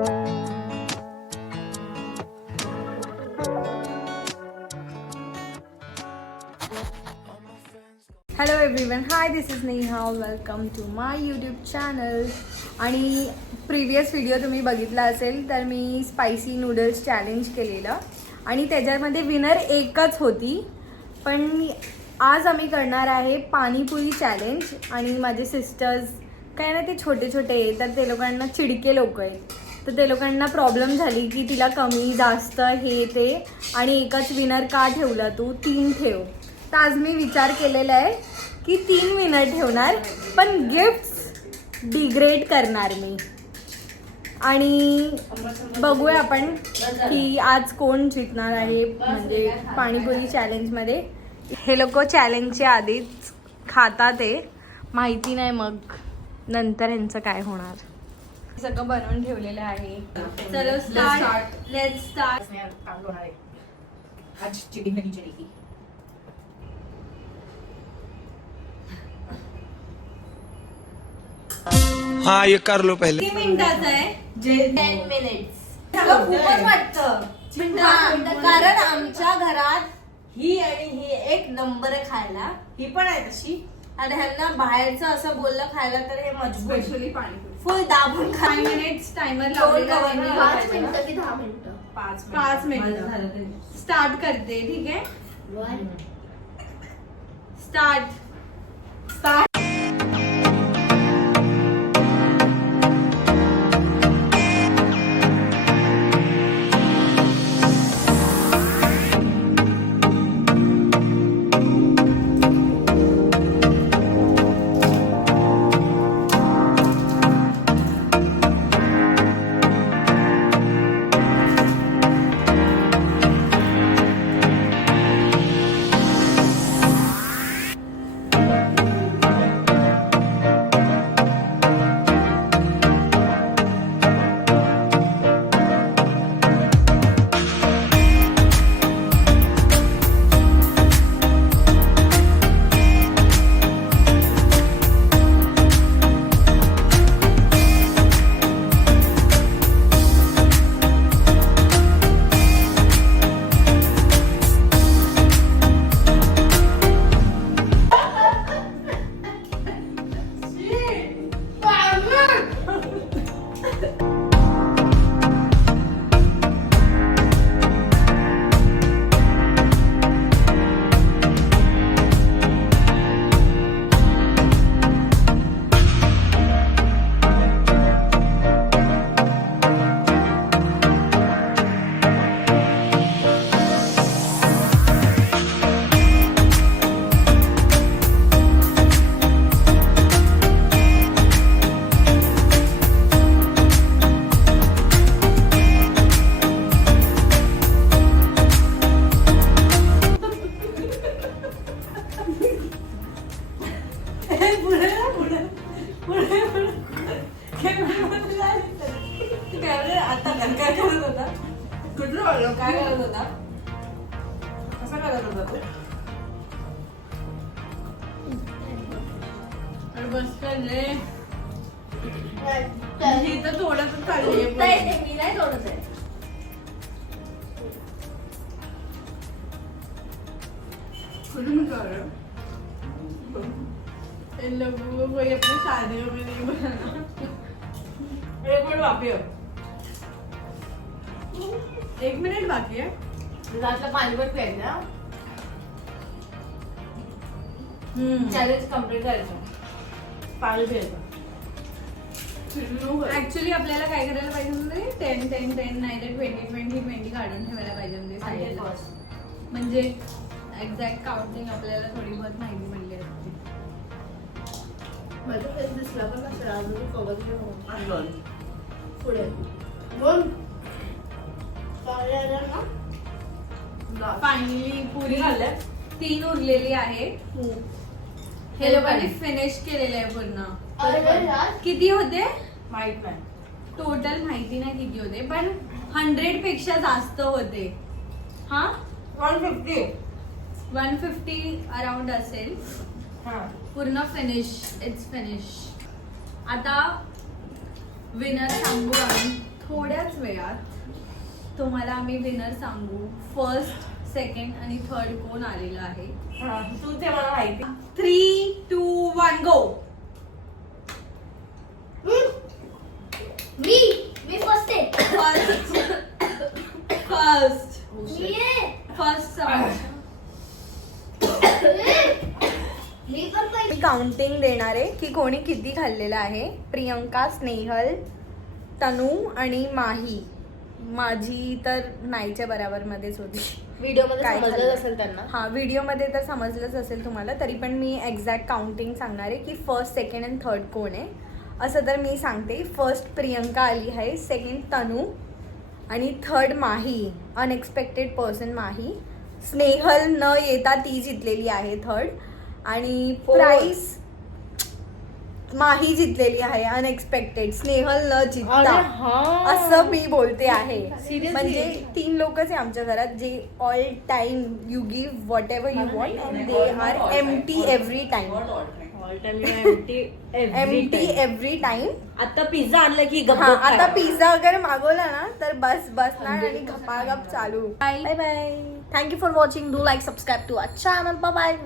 Hello everyone, hi this is Neha, welcome to my YouTube channel. आणि previous video तुम्ही बघितला असेल तर मी स्पायसी नूडल्स चॅलेंज केलेलं आणि त्याच्यामध्ये विनर एकच होती. पण आज आम्ही करणार आहे पाणीपुरी चॅलेंज. आणि माझे सिस्टर्स काय ना ते छोटे छोटे तर ते लोकांना चिडके लोक आहेत, तर ते लोकांना प्रॉब्लेम झाली की तिला कमी जास्त हे ते आणि एकच विनर का ठेवला तू, 3 ठेव. तर आज मी विचार केलेला आहे की 3 विनर ठेवणार, पण गिफ्ट्स डिग्रेड करणार मी. आणि बघूया आपण की आज कोण जिंकणार आहे म्हणजे पाणीपुरी चॅलेंजमध्ये. हे लोक चॅलेंजच्या आधीच खातात ते माहिती नाही, मग नंतर ह्यांचं काय होणार. सगळं बनवून ठेवलेलं आहे. चलो स्टार्ट, लेट्स स्टार्ट. आज चिकन की चलेगी. हाँ ये कर लो पहले. किती मिनिटाचं आहे? 10 मिनिट्स. खूपच वाटतं. कारण आमच्या घरात ही आणि ही एक नंबर आहे खायला, ही पण आहे तशी. आणि ह्यांना बाहेरचं असं बोललं खायला तर हे मजबूर स्पेशली पाणीपुरी फुल दाबून 5 मिनिट्स टाइमर लावलेला आहे मी. 5 मिनिटं की 10 मिनिटं? 5 मिनिटं. स्टार्ट करते, ठीक आहे. स्टार्ट. आता काय करत होता? कुठलं काय करत होता? कसं करत होता तू? बस रे, ही तर थोडंच चालली आहे. मी नाही तोडत आहे. कुठून कर लोग कोई अपनी शादियों में नहीं बनाना. एक मिनिट बाकी आहे. 1 मिनिट बाकी आहे. रातला पाणीपुरी प्यायचं. चॅलेंज कम्प्लीट करायचं. पाणी प्यायचं. ऍक्च्युली आपल्याला काय करायला पाहिजे म्हणजे 10-10-10 नाही तर 20-20-20 काढून ठेवायला पाहिजे म्हणजे साईडला. म्हणजे एक्झॅक्ट काउंटिंग आपल्याला थोडी बहुत माहिती पडली असते. माझं फेस दिसला पण नसेल अजून कवर घेऊन पुढे दोन फायनली पुरी 3 उरलेली आहे. हे लोकांनी फिनिश केलेलं आहे पूर्ण. किती होते माहित नाही, टोटल माहिती नाही किती होते, पण 100 पेक्षा जास्त होते. हा 150 अराउंड असेल. पूर्ण फिनिश. It's finish. आता विनर सांगू आम्ही. थोड्याच वेळात तुम्हाला आम्ही विनर सांगू. फर्स्ट, सेकंड आणि थर्ड कोण आलेलं आहे. तू ते मला माहिती. 3, 2, 1 गो. मी फर्स्ट आहे. फर्स्ट मी पण मी काउंटिंग देणार आहे की कोणी किती खाल्लेलं आहे. प्रियंका, स्नेहल, तनू आणि माही. माझी तर नाहीच्या बराबर मध्येच होती. व्हिडिओ मध्ये काय समजलं खाल्लं? असेल त्यांना. हा, व्हिडिओमध्ये तर समजलंच असेल तुम्हाला. तरी पण मी एक्झॅक्ट काउंटिंग सांगणार आहे की फर्स्ट, सेकंड अँड थर्ड कोण आहे. असं तर मी सांगते. फर्स्ट प्रियंका आली आहे, सेकंड तनू आणि थर्ड माही. अनएक्सपेक्टेड पर्सन माही. स्नेहल न येता ती जिंकलेली आहे थर्ड. आणि प्राइस माही जिंकलेली आहे अनएक्सपेक्टेड. स्नेहल न जिंकता असं मी बोलते आहे. Seriously? म्हणजे 3 लोकच आहे आमच्या घरात जे all time you give what ever you want and they are empty every time. Empty every time. आता पिझ्झा आणला की हा, आता पिझ्झा वगैरे मागवला ना तर बसणार आणि गपागप चालू. Bye bye. Thank you for watching. Do like, subscribe to our channel. Bye bye.